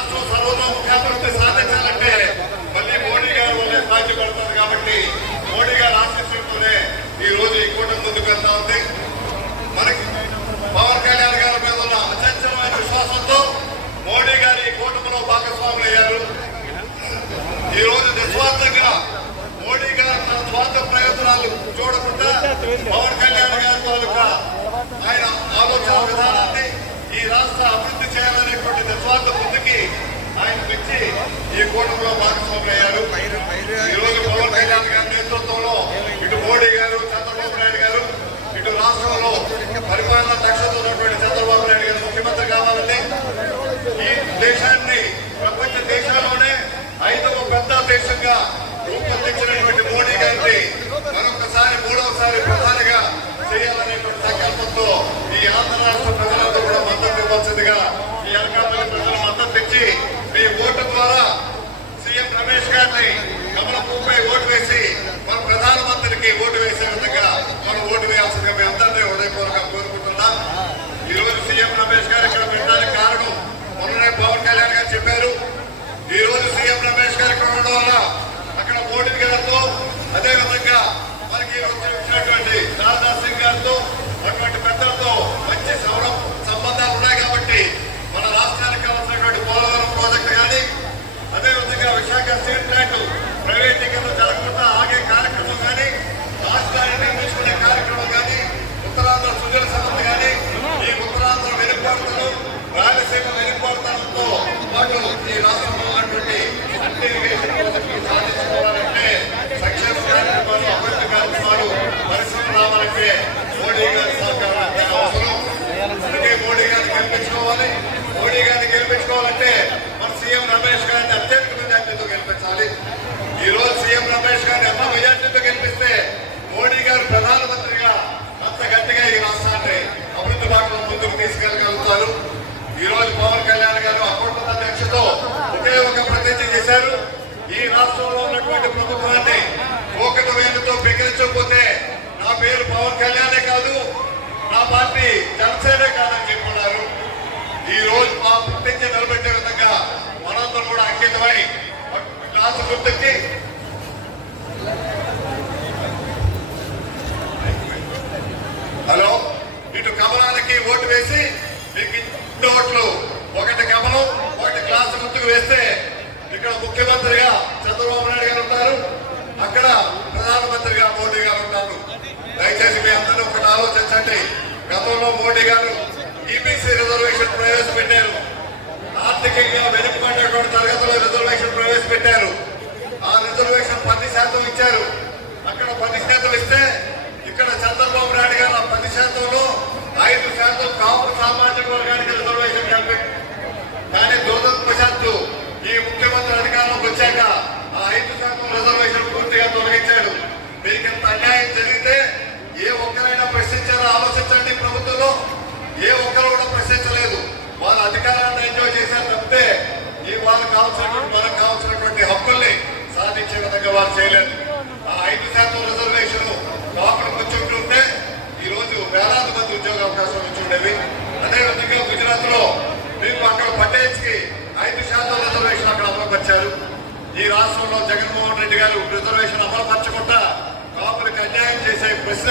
రాష్ట్రం సర్వతోముఖాభివృద్ధి సాధించాలంటే మళ్ళీ మోడీ గారు వల్లే సాధ్యపడుతుంది కాబట్టి మోడీ గారు ఆశీస్సులతోనే ఈ రోజు ఈ కూటమి ముందుకు వెళ్తా ఉంది మనకి పవన్ కళ్యాణ్ గారి మీద ఉన్న అచంచలమైన విశ్వాసంతో మోడీ గారు ఈ కూటమిలో భాగస్వాములు అయ్యారు ఈ రోజు నిస్వార్థంగా మోడీ గారు తన స్వార్థ ప్రయోజనాలు చూడకుండా పవన్ కళ్యాణ్ గారి తాలూకా ఆయన ఆలోచన విధానాన్ని ఈ రాష్ట్ర అభివృద్ధి చేయాలనేటువంటి నిస్వార్థ బుద్ధికి ఆయన పెంచి ఈ కూటమిలో భాగస్వాములు అయ్యారు ఈ రోజు పవన్ కళ్యాణ్ గారి నేతృత్వంలో ఇటు మోడీ గారు చంద్రబాబు నాయుడు గారు ఇటు రాష్ట్రంలో పరిపాలన దక్షత ఉన్నటువంటి చంద్రబాబు నాయుడు గారు ముఖ్యమంత్రి కావాలని ఈ దేశాన్ని ప్రపంచ దేశాల్లోనే ఐదవ పెద్ద దేశంగా రూపొందించినటువంటి మోడీ గారిని మరొకసారి మూడవసారి ప్రధానిగా చేయాలనేటువంటి సంకల్పంతో ఈ ఆంధ్ర రాష్ట్ర ప్రజలందరూ కూడా మద్దతు ఇవ్వాల్సిందిగా ఈ అనకాపల్లి ప్రజలు మద్దతు ఇచ్చి మీ ఓటు ద్వారా సీఎం రమేష్ గారిని కమల పువ్వుపై ఓటు వేసి మన ప్రధానమంత్రికి ఓటు వేసే విధంగా మనం ఓటు వేయాల్సిందిగా మీ అందరినీ హృదయపూర్వకంగా కోరుకుంటున్నాం ఈ రోజు సీఎం రమేష్ గారు ఇక్కడ పెట్టడానికి కారణం మొన్ననే పవన్ కళ్యాణ్ గారు చెప్పారు ఈ రోజు సీఎం రమేష్ గారు ఇక్కడ ఉండడం వల్ల అక్కడ మోడీ గారితో అదే విధంగా మనకి ఈ రోజు వచ్చినటువంటి రాజ్నాథ్ సింగ్ గారితో అటువంటి పెద్దలతో మంచి సౌరం సంబంధాలు ఉన్నాయి కాబట్టి మన రాష్ట్రానికి కావాల్సినటువంటి పోలవరం ప్రాజెక్టు కానీ అదే విధంగా విశాఖ స్టీల్ ప్లాంట్ ప్రైవేటీకరణ జరగకుండా ఆగే కార్యక్రమం కానీ రాష్ట్రాన్ని నిర్మించుకునే కార్యక్రమం కానీ ఉత్తరాంధ్ర సుజల సమస్య కానీ ఈ ఉత్తరాంధ్ర వెనుకబడుతూ రాయలసీమ వెనుకబడతనంతో పాటు ఈ రాష్ట్రంలో ఉన్నటువంటి అన్ని ఇరిగేషన్ ప్రాజెక్టులు సాధించుకోవాలంటే సంక్షేమ కార్యక్రమాలు అభివృద్ధి కార్యక్రమాలు పరిశ్రమ రావాలంటే మోడీ గారి సహకారం ఎంతో అవసరం అందుకే మోడీ గారిని గెలిపించుకోవాలి మోడీ గారిని గెలిపించుకోవాలంటే మన సీఎం రమేష్ గారిని అత్యధిక మెజార్టీతో గెలిపించాలి ఈ రోజు సీఎం రమేష్ గారిని ఎంత మెజార్టీతో కనిపిస్తే మోడీ గారు ప్రధానమంత్రిగా అంత గట్టిగా ఈ రాష్ట్రాన్ని అభివృద్ధి భాగంలో ముందుకు తీసుకెళ్ళగలుగుతారు. ఈ రోజు పవన్ కళ్యాణ్ గారు అకౌంట్ దీక్షతో ఒకే ఒక ప్రతిజ్ఞ చేశారు. ఈ రాష్ట్రంలో ఉన్నటువంటి ప్రభుత్వాన్ని ఒకట వేలుతో పెకిరించకపోతే నా పేరు పవన్ కళ్యాణే కాదు నా పార్టీ జనసేనే కాదని చెప్పుకున్నారు. ఈ రోజు మా ప్రతిజ్ఞ నిలబెట్టే విధంగా మనందరం కూడా అంకితమై రాష్ట్ర గుర్తించి ఓట్లు ఒకటి కమలం ఒకటి క్లాస్ ముందుకు వేస్తే ఇక్కడ ముఖ్యమంత్రిగా చంద్రబాబు నాయుడు గారు ఉంటారు. అక్కడ ప్రధానమంత్రిగా మోడీ గారు ఉంటారు. దయచేసి మీ అందరూ ఒకటి ఆలోచించండి. గతంలో మోడీ గారు ఈబీసీ రిజర్వేషన్ ప్రవేశపెట్టారు. ఆర్థికంగా వెనుకబడినటువంటి తరగతుల రిజర్వేషన్ ప్రవేశపెట్టారు. ఆ రిజర్వేషన్ పది శాతం ఇచ్చారు. అక్కడ పది శాతం ఇస్తే ఇక్కడ చంద్రబాబు నాయుడు గారు ఆ పది శాతంలో ఐదు శాతం కాపు సామాజిక వర్గానికి రిజర్వేషన్ కల్పించారు కానీ దురదృష్టవశాత్తు ఈ ముఖ్యమంత్రి అధికారంలోకి వచ్చాక ఆ ఐదు శాతం రిజర్వేషన్ పూర్తిగా తొలగించాడు. మీకు ఇంత అన్యాయం జరిగితే ఏ ఒక్కరైనా ప్రశ్నించారో ఆలోచించండి ప్రభుత్వంలో. ఏ ఒక్కరు కూడా ప్రశ్నించలేదు. వాళ్ళ అధికారాన్ని ఎంజాయ్ చేశారు తప్పితే ఈ వాళ్ళకి కావాల్సినటువంటి మనకు కావాల్సినటువంటి హక్కుల్ని సాధించే విధంగా వారు చేయలేదు. ఆ ఐదు శాతం రిజర్వేషన్ లోపల కూర్చుంటుంటే ఈ రోజు వేలాది మంది ఉద్యోగ అవకాశాలు వచ్చి ఉండేవి. అదేవిధంగా గుజరాత్లో మీకు అక్కడ పట్టేసి ఐదు శాతం రిజర్వేషన్ అక్కడ అమలుపరిచారు. ఈ రాష్ట్రంలో జగన్మోహన్ రెడ్డి గారు రిజర్వేషన్ అమలుపరచకుండా కాపులకు అన్యాయం చేసే ప్రశ్న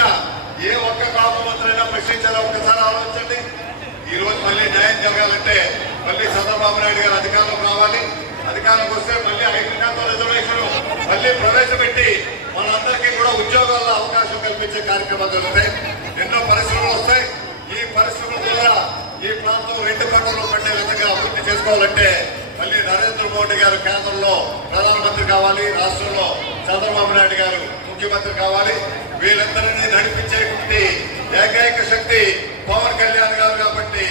ఏ ఒక్క కాపు మంత్రైనా ప్రశ్నించారో ఒక్కసారి ఆలోచించండి. ఈ రోజు మళ్ళీ న్యాయం జరగాలంటే మళ్ళీ చంద్రబాబు నాయుడు గారు అధికారంలోకి రావాలి. అధికారంలోకి వస్తే మళ్ళీ ఐదు శాతం రిజర్వేషన్ మళ్ళీ ప్రవేశపెట్టి మనందరికీ కూడా ఉద్యోగాల్లో అవకాశం కల్పించే కార్యక్రమాలు జరుగుతాయి. ఎన్నో పరిశ్రమలు వస్తాయి. ఈ పరిశ్రమలు ఈ ప్రాంతం రెండు పంటలు పండే విధంగా అభివృద్ధి చేసుకోవాలంటే మళ్ళీ నరేంద్ర మోడీ గారు కేంద్రంలో ప్రధానమంత్రి కావాలి రాష్ట్రంలో చంద్రబాబు నాయుడు గారు ముఖ్యమంత్రి కావాలి. వీళ్ళందరినీ నడిపించేటువంటి ఏకైక శక్తి పవన్ కళ్యాణ్ గారు కాబట్టి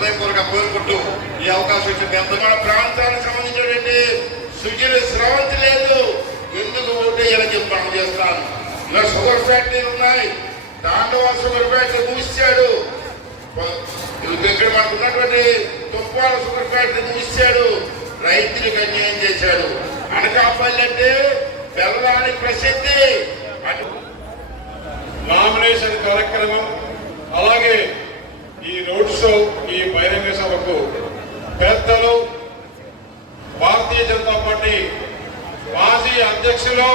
కోరుకుంటూ ఈ అవకాశం ఇచ్చింది. ఎంత మన ప్రాంతానికి సంబంధించినటువంటి సుజల స్రవంతి లేదు. ఎందుకు ఓటేయాలని చెప్పి మనం చేస్తాను. ఇలా షుగర్ ఫ్యాక్టరీలు ఉన్నాయి. దాంట్లో ఆ షుగర్ ఫ్యాక్టరీ మూసాడు ఇక్కడ మనకు ఉన్నటువంటి తుప్పాల షుగర్ ఫ్యాక్టరీ మూసాడు రైతులకు అన్యాయం చేశాడు. అనకాపల్లి అంటే బెల్లానికి ప్రసిద్ధి. నామినేషన్ కార్యక్రమం అలాగే ఈ రోడ్ షో ఈ బహిరంగ సభకు పెద్దలు భారతీయ జనతా పార్టీ మాజీ అధ్యక్షులు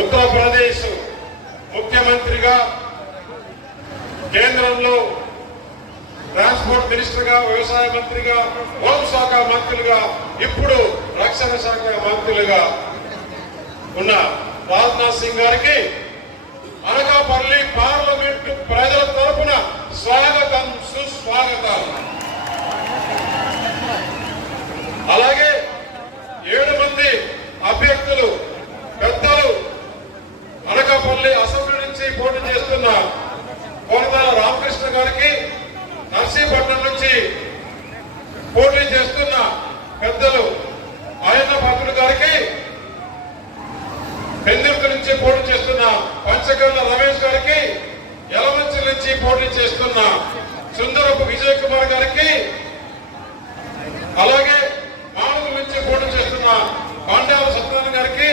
ఉత్తరప్రదేశ్ ముఖ్యమంత్రిగా కేంద్రంలో ట్రాన్స్పోర్ట్ మినిస్టర్గా వ్యవసాయ మంత్రిగా హోంశాఖ మంత్రులుగా ఇప్పుడు రక్షణ శాఖ మంత్రులుగా ఉన్న రాజ్నాథ్ సింగ్ గారికి అనకాపల్లి పార్లమెంటు ప్రజల తరపున స్వాగతం సుస్వాగతాలు అలాగే ఏడు మంది అభ్యర్థులు పెద్దలు అనకాపల్లి అసెంబ్లీ నుంచి పోటీ చేస్తున్న కోనతాల రామకృష్ణ గారికి నర్సీపట్నం నుంచి పోటీ చేస్తున్న పెద్దలు ఆయన భద్రుడు గారికి పెందుర్తి నుంచి పోటీ చేస్తున్న పంచకర్ల రమేష్ గారికి ఎలమంచి నుంచి పోటీ చేస్తున్న సుందరపు విజయ్ కుమార్ గారికి అలాగే మానవుల నుంచి పోటీ చేస్తున్న పాండ్యాల సత్యనారాయణ గారికి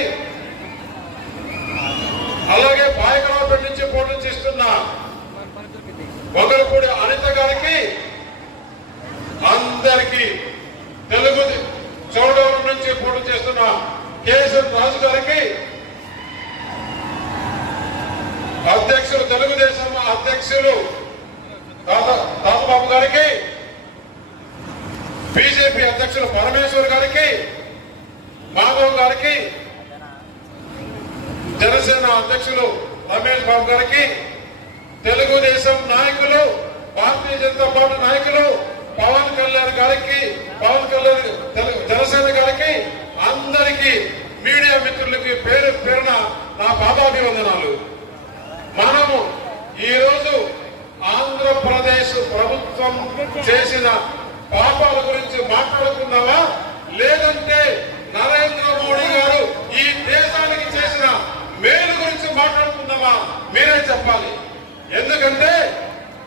అలాగే పాయకరావుపేట నుంచి పోటీ చేస్తున్న మొగలపూడి అనిత గారికి అందరికీ తెలుగు చౌడవరం నుంచి పోటీ చేస్తున్న కేసీఆర్ రాజు గారికి అధ్యక్షులు తెలుగుదేశం అధ్యక్షులు దాసబాబు గారికి బీజేపీ అధ్యక్షులు పరమేశ్వర్ గారికి మాధవ్ గారికి జనసేన అధ్యక్షులు రమేష్ బాబు గారికి తెలుగుదేశం నాయకులు భారతీయ జనతా పార్టీ నాయకులు పవన్ కళ్యాణ్ గారికి పవన్ కళ్యాణ్ జనసేన గారికి అందరికీ మీడియా మిత్రులకి పేరు పేరున నా పాదాభివందనాలు. మనము ఈరోజు ఆంధ్రప్రదేశ్ ప్రభుత్వం చేసిన పాపాల గురించి మాట్లాడుకుందామా? లేదంటే నరేంద్ర మోడీ గారు ఈ దేశానికి చేసిన మేలు గురించి మాట్లాడుకుందామా? మీరే చెప్పాలి. ఎందుకంటే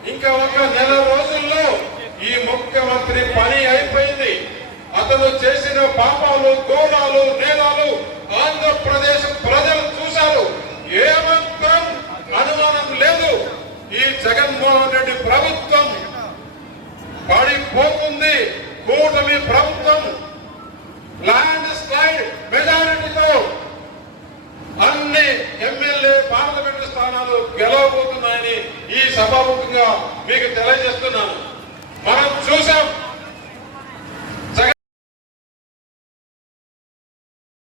ఇంకా ఒక నెల రోజుల్లో ఈ ముఖ్యమంత్రి పని అయిపోయింది. అతను చేసిన పాపాలు ఘోరాలు నేరాలు ఆంధ్రప్రదేశ్ జగన్మోహన్ రెడ్డి ప్రభుత్వం పడిపోతుంది. కూటమి ప్రభుత్వం ల్యాండ్ స్లైడ్ మెజారిటీతో అన్ని ఎమ్మెల్యే పార్లమెంటు స్థానాలు గెలవబోతున్నాయని ఈ సభాముఖంగా మీకు తెలియజేస్తున్నాను. మనం చూసాం